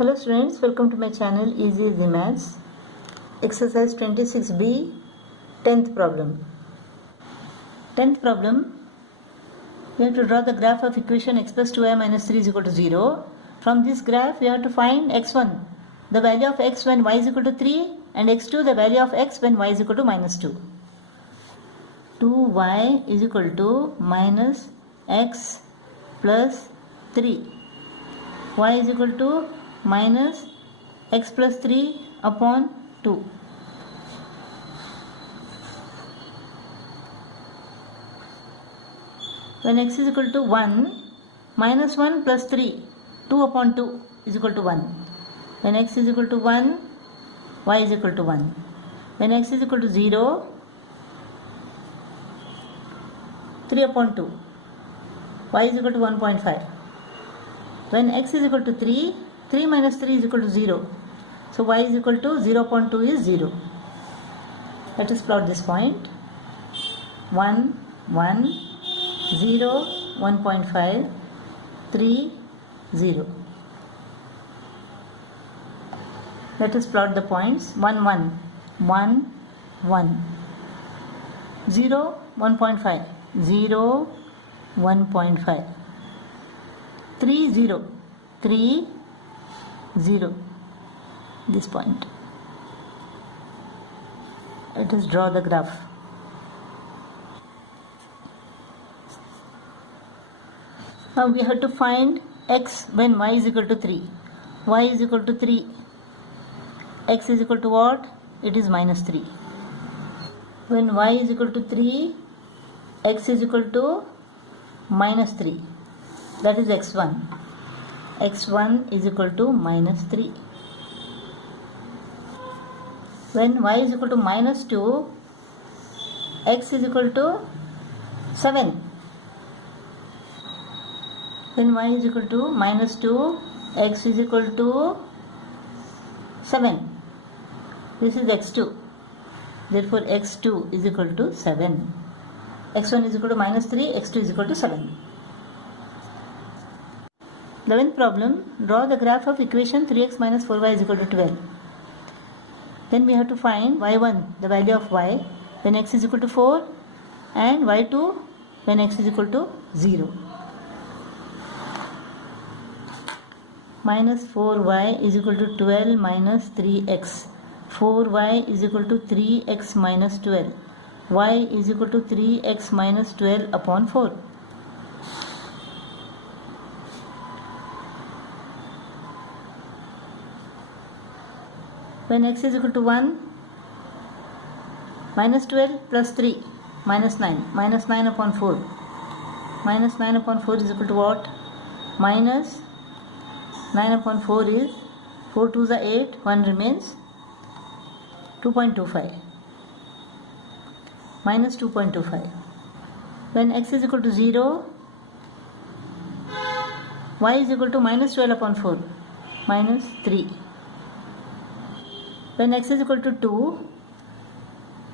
Hello students, welcome to my channel Easy Maths. Exercise 26b, 10th problem. 10th problem, we have to draw the graph of equation x plus 2y minus 3 is equal to 0. From this graph, we have to find x1, the value of x when y is equal to 3, and x2, the value of x when y is equal to minus 2. 2y is equal to minus x plus 3. Y is equal to minus x plus 3 upon 2. When x is equal to 1, minus 1 plus 3, 2 upon 2 is equal to 1. When x is equal to 1, y is equal to 1. When x is equal to 0, 3 upon 2, y is equal to 1.5. When x is equal to 3, 3 minus 3 is equal to 0. So y is equal to 0 upon 2 is 0. Let us plot this point. 1, 1, 0, 1.5, 3, 0. Let us plot the points. 1, 1, 1, 1. 0, 1.5, 0, 1.5. 3, 0, 3, 0. This point. Let us draw the graph. Now we have to find x when y is equal to 3. Y is equal to 3. X is equal to what? It is minus 3. When y is equal to 3, x is equal to minus 3. That is x1. x1 is equal to minus 3. When y is equal to minus 2, x is equal to 7. When y is equal to minus 2, x is equal to 7. This is x2. Therefore, x2 is equal to 7. x1 is equal to minus 3, x2 is equal to 7. 11th problem, draw the graph of equation 3x minus 4y is equal to 12. Then we have to find y1, the value of y, when x is equal to 4, and y2 when x is equal to 0. Minus 4y is equal to 12 minus 3x. 4y is equal to 3x minus 12. Y is equal to 3x minus 12 upon 4. When x is equal to 1, minus 12 plus 3, minus 9. Minus 9 upon 4. Minus 9 upon 4 is equal to what? Minus 9 upon 4 is 4 2s are 8, 1 remains 2.25. Minus 2.25. When x is equal to 0, y is equal to minus 12 upon 4, minus 3. When x is equal to 2,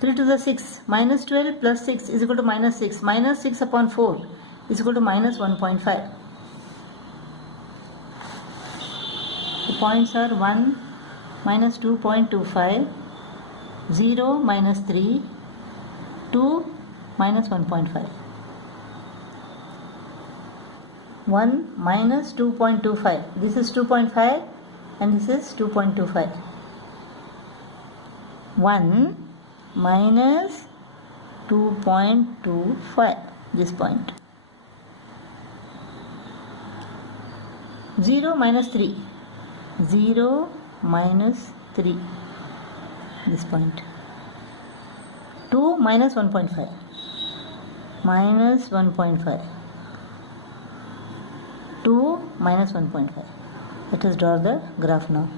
3 to the 6, minus 12 plus 6 is equal to minus 6. Minus 6 upon 4 is equal to minus 1.5. The points are 1 minus 2.25, 0 minus 3, 2 minus 1.5. 1 minus 2.25. This is 2.5 and this is 2.25. 1 minus 2.25, this point. 0 minus 3, 0 minus 3, this point. 2 minus 1.5, minus 1.5. 2 minus 1.5. Let us draw the graph now.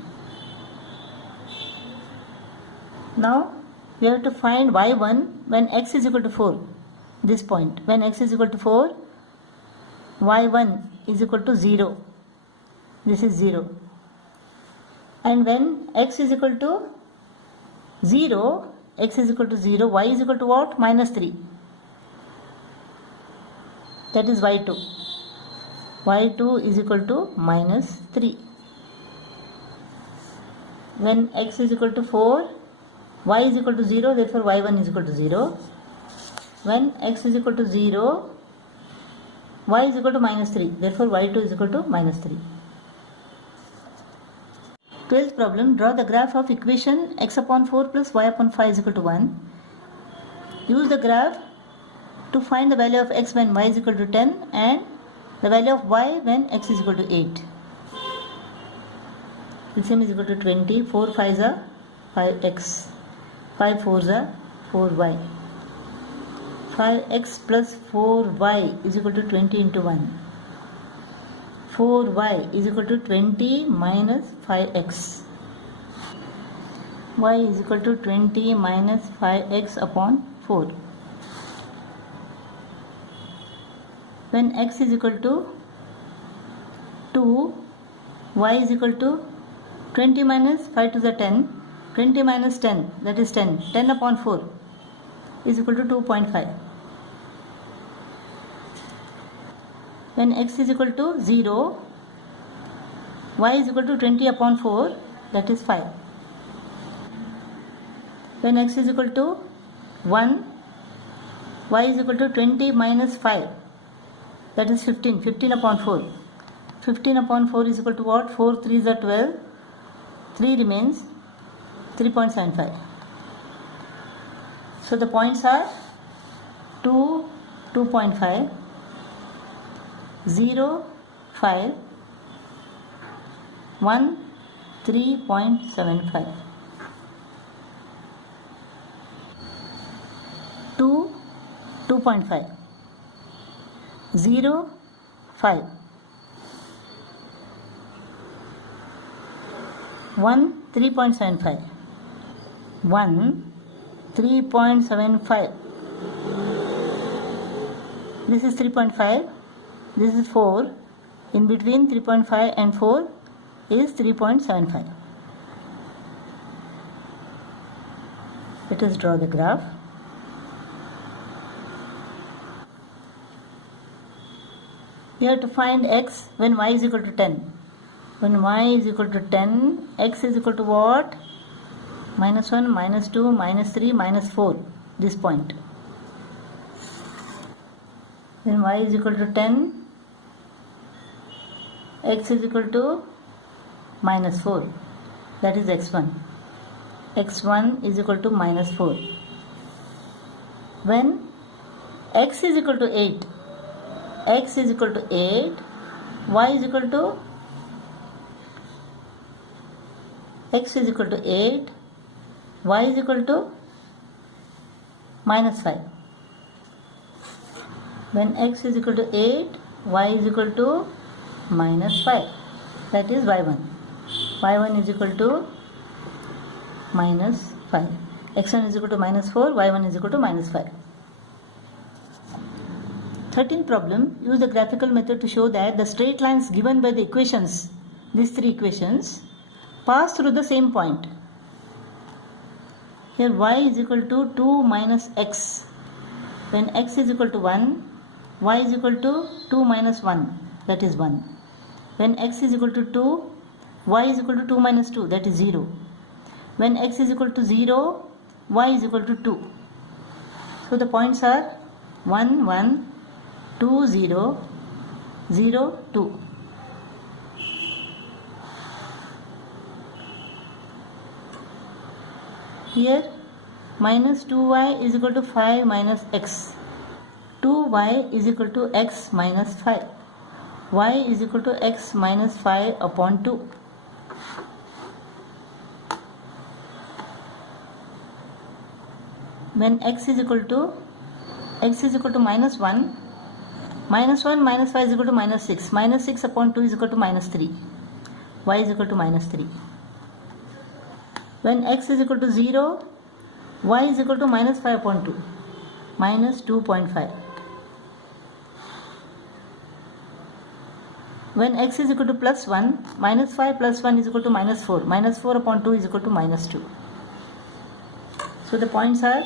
Now we have to find y1 when x is equal to 4. This point. When x is equal to 4, y1 is equal to 0. This is 0. And when x is equal to 0, x is equal to 0, y is equal to what? Minus 3. That is y2. y2 is equal to minus 3. when x is equal to 4, y is equal to 0, therefore y1 is equal to 0. When x is equal to 0, y is equal to minus 3, therefore y2 is equal to minus 3. 12th problem, draw the graph of equation x upon 4 plus y upon 5 is equal to 1. Use the graph to find the value of x when y is equal to 10 and the value of y when x is equal to 8. LCM is equal to 20, 4 5s are 5x, 5 4s are 4y. 5x plus 4y is equal to 20 into 1. 4y is equal to 20 minus 5x. Y is equal to 20 minus 5x upon 4. When x is equal to 2, y is equal to 20 minus 5 to the 10, 20 minus 10, that is 10, 10 upon 4 is equal to 2.5. When x is equal to 0, y is equal to 20 upon 4, that is 5. When x is equal to 1, y is equal to 20 minus 5, that is 15, 15 upon 4. 15 upon 4 is equal to what? 4 3s are 12, 3 remains 3.75. So the points are 2, 2.5, 0, 5, 1, 3.75. 2, 2.5, 0, 5, 1, 3.75, 1, 3.75. This is 3.5. This is 4. In between 3.5 and 4 is 3.75. Let us draw the graph. We have to find x when y is equal to 10. When y is equal to 10, x is equal to what? Minus 1, minus 2, minus 3, minus 4. This point. When y is equal to 10, x is equal to minus 4, that is x1. x1 is equal to minus 4. When x is equal to 8, x is equal to 8, y is equal to x is equal to 8, y is equal to minus 5. When x is equal to 8, y is equal to minus 5, that is y1. y1 is equal to minus 5. x1 is equal to minus 4, y1 is equal to minus 5. 13th problem, use the graphical method to show that the straight lines given by the equations, these three equations, pass through the same point. Here y is equal to 2 minus x. When x is equal to 1, y is equal to 2 minus 1, that is 1. When x is equal to 2, y is equal to 2 minus 2, that is 0. When x is equal to 0, y is equal to 2. So the points are 1, 1, 2, 0, 0, 2. Here minus 2y is equal to 5 minus x. 2y is equal to x minus 5. Y is equal to x minus 5 upon 2. When x is equal to minus 1, minus 1 minus 5 is equal to minus 6. Minus 6 upon 2 is equal to minus 3. Y is equal to minus 3. When x is equal to 0, y is equal to minus 5 upon 2. Minus 2.5. When x is equal to plus 1, minus 5 plus 1 is equal to minus 4. Minus 4 upon 2 is equal to minus 2. So the points are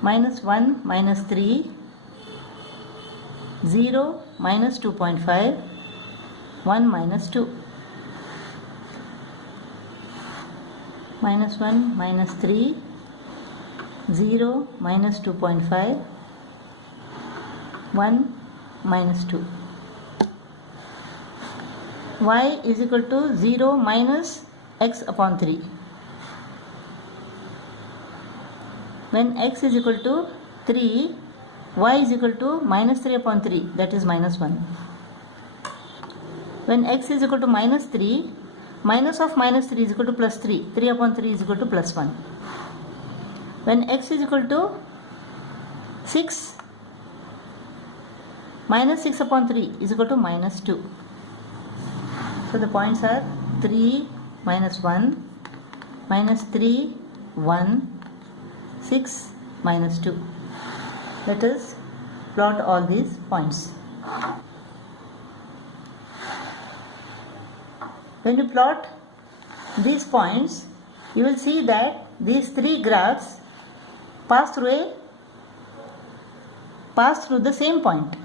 minus 1, minus 3, 0, minus 2.5, 1, minus 2. minus 1 minus 3, 0 minus 2.5, 1 minus 2. Y is equal to 0 minus x upon 3. When x is equal to 3, y is equal to minus 3 upon 3, that is minus 1. When x is equal to minus 3, minus of minus 3 is equal to plus 3. 3 upon 3 is equal to plus 1. When x is equal to 6, minus 6 upon 3 is equal to minus 2. So the points are 3, minus 1, minus 3, 1, 6, minus 2. Let us plot all these points. When you plot these points, you will see that these three graphs pass through the same point.